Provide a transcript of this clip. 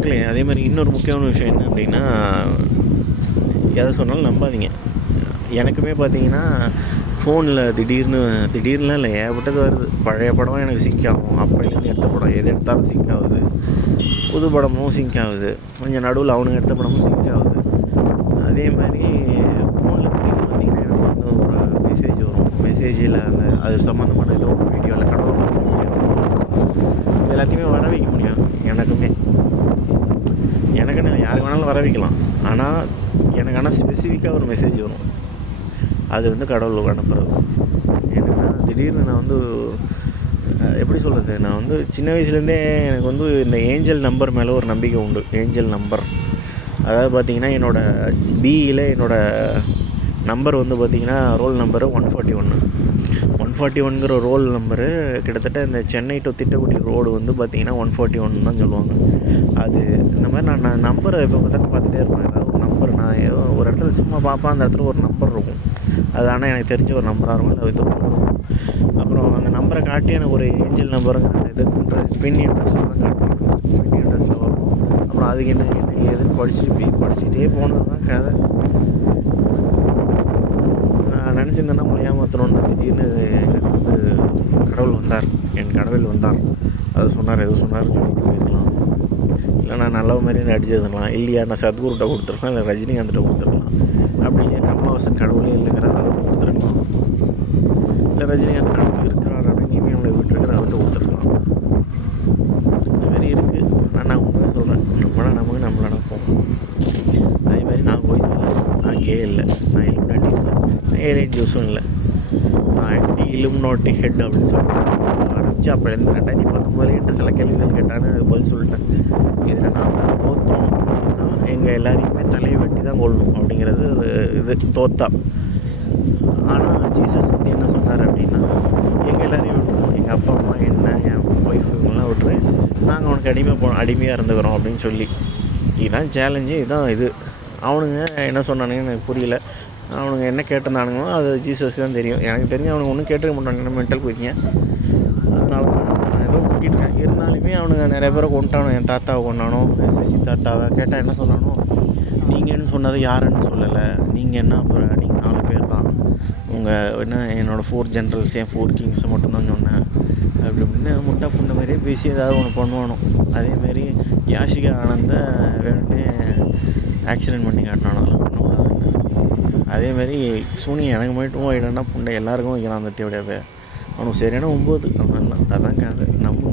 மக்களே, அதே மாதிரி இன்னொரு முக்கியமான விஷயம் என்ன அப்படின்னா, எதை சொன்னாலும் நம்பாதீங்க. எனக்குமே பார்த்தீங்கன்னா ஃபோனில் திடீர்னுலாம் இல்லை, ஏகப்பட்டது வருது. பழைய படம் எனக்கு சிங்க் ஆகும், அப்போலேருந்து எடுத்த படம் எது எடுத்தாலும் சிங்க் ஆகுது. புது படமும் சிங்க் ஆகுது, கொஞ்சம் நடுவில் அவனுங்க எடுத்த படமும் சிங்க் ஆகுது. அதே மாதிரி ஃபோனில் திடீர்னு பார்த்தீங்கன்னா எனக்கு வந்து ஒரு மெசேஜ் வரும். மெசேஜில் அது சம்மந்தமான ஏதோ ஒரு வீடியோவில் கடவுள் பார்க்க முடியும், இது எல்லாத்தையுமே வர வைக்க முடியும். எனக்குன்னு யாருக்கு வேணாலும் வர வைக்கலாம். ஆனால் ஸ்பெசிஃபிக்காக ஒரு மெசேஜ் வரும், அது வந்து கடவுளுக்கு அனுப்புறது. என்னென்னா திடீர்னு நான் வந்து எப்படி சொல்கிறது, நான் வந்து சின்ன வயசுலேருந்தே எனக்கு வந்து இந்த ஏஞ்சல் நம்பர் மேலே ஒரு நம்பிக்கை உண்டு. ஏஞ்சல் நம்பர், அதாவது பார்த்திங்கன்னா என்னோடய பிஇயில் என்னோடய நம்பர் வந்து பார்த்திங்கன்னா ரோல் நம்பரு 141ங்கிற ரோல் நம்பரு. கிட்டத்தட்ட இந்த சென்னை டு திட்டக்குடி ரோடு வந்து பார்த்திங்கன்னா 141 தான் சொல்லுவாங்க. அது இந்த மாதிரி நான் நம்பரை இப்போ பார்த்துட்டே இருப்பேன். ஏதாவது ஒரு நம்பர் நான் ஏதோ ஒரு இடத்துல சும்மா பார்ப்பேன், அந்த இடத்துல ஒரு நம்பர் இருக்கும். அது ஆனால் எனக்கு தெரிஞ்ச ஒரு நம்பராக இருக்கும், இல்லை இது இருக்கும். அப்புறம் அந்த நம்பரை காட்டி எனக்கு ஒரு ஏஞ்சல் நம்பருங்கிற அந்த இது பின் இன்ட்ரெஸ்ட்டில் தான் காட்டுவாங்க. பின் இன்ட்ரெஸ்ட்டில் வரும். அப்புறம் அதுக்கு என்ன ஏதுன்னு படிச்சுட்டே போனது தான் கதை. நான் நினச்சிருந்தேன்னா உங்களை ஏமாற்றணுன்னு திடீர்னு எனக்கு வந்து என் கடவுள் வந்தார், அது சொன்னார், எது சொன்னார்னு சொல்லிட்டு போயிருக்கலாம். இல்லை நான் நல்ல மாதிரி நடிச்சிருக்கலாம், இல்லையா நான் சத்குருட்ட கொடுத்துருக்கலாம், இல்லை ரஜினிகாந்த்கிட்ட கொடுத்துருக்கலாம். அப்படி இல்லையா கமலஹாசன் கடவுளே இல்லைங்கிற அவர்கிட்ட கொடுத்துருக்கலாம். இல்லை ரஜினிகாந்த் கடவுள் இருக்கிறார் அப்படின்னு இனிமேல் அவனை விட்டுருக்கிற அவர்கிட்ட கொடுத்துருக்கலாம். இதுமாரி இருக்குது. நான் உண்மையாக சொல்கிறேன், நமக்கு நம்மளை நடப்போம். அதே மாதிரி நான் போய் சொல்லலை, நான் கே இல்லை, நான் இலுமினாட்டி இல்லை, நான் ஏலியன் ஜூஸும் இல்லை, நான் இலுமினாட்டி ஹெட் அப்படின்னு சொல்லி ஆரம்பிச்சு அப்போ 2019 என்கிட்ட சில கேள்விகள் கேட்டான்னு அது பதில் சொல்லிட்டேன். இதில் நாங்கள் தோற்றோம் அப்படின்னா எங்கள் எல்லாரையுமே தலையை வெட்டி தான் கொள்ளணும் அப்படிங்கிறது இது தோத்தா. ஆனால் ஜீசஸ் வந்து என்ன சொன்னார் அப்படின்னா, எங்கள் எல்லாரையும் விட்டுருவோம், எங்கள் அப்பா அம்மா என்ன என் ஒய்ஃப் இவங்கெல்லாம் விட்டுரு, நாங்கள் அவனுக்கு அடிமையாக இருந்துக்கிறோம் அப்படின்னு சொல்லி. இதுதான் சேலஞ்சு, இதுதான் இது. அவனுங்க என்ன சொன்னானுங்க எனக்கு புரியல. அவனுங்க என்ன கேட்டிருந்தானுங்களோ அது ஜீசஸ்க்கு தான் தெரியும். எனக்கு தெரிஞ்சு அவனுக்கு ஒன்றும் கேட்டுக்க மாட்டானுங்க, மென்டல் போய்க்கிங்க. அதனால நான் ஏதோ கூட்டிகிட்ருக்கேன். இருந்தாலுமே அவனுங்க நிறைய பேரை கொண்டானோ, என் தாத்தாவை கொண்டானோ, சசி தாத்தாவை கேட்டால் என்ன சொன்னானோ, நீங்கன்னு சொன்னது யாருன்னு சொல்லலை, நீங்கள் என்ன அப்புறம் நீங்கள் 4 பேர் தான், உங்கள் என்ன என்னோடய 4 ஜென்ரல்ஸ் என் 4 கிங்ஸை மட்டும்தான் சொன்னேன் அப்படி இப்படின்னு முட்டை புண்ணை மாதிரியே பேசி ஏதாவது ஒன்று பண்ணுவானோ. அதேமாரி யாஷிகா ஆனந்த வேணுன்னே ஆக்சிடென்ட் பண்ணி காட்டினானோ, அதெல்லாம் பண்ணக்கூடாதுன்னு. அதேமாரி சூனி எனக்கு மட்டும் வைடனா புண்டை எல்லாருக்கும் வைக்கிறான் அந்த தேவையாக. அவனுக்கு சரியான 9 அவன் தான். அதான் கதை. நம்ம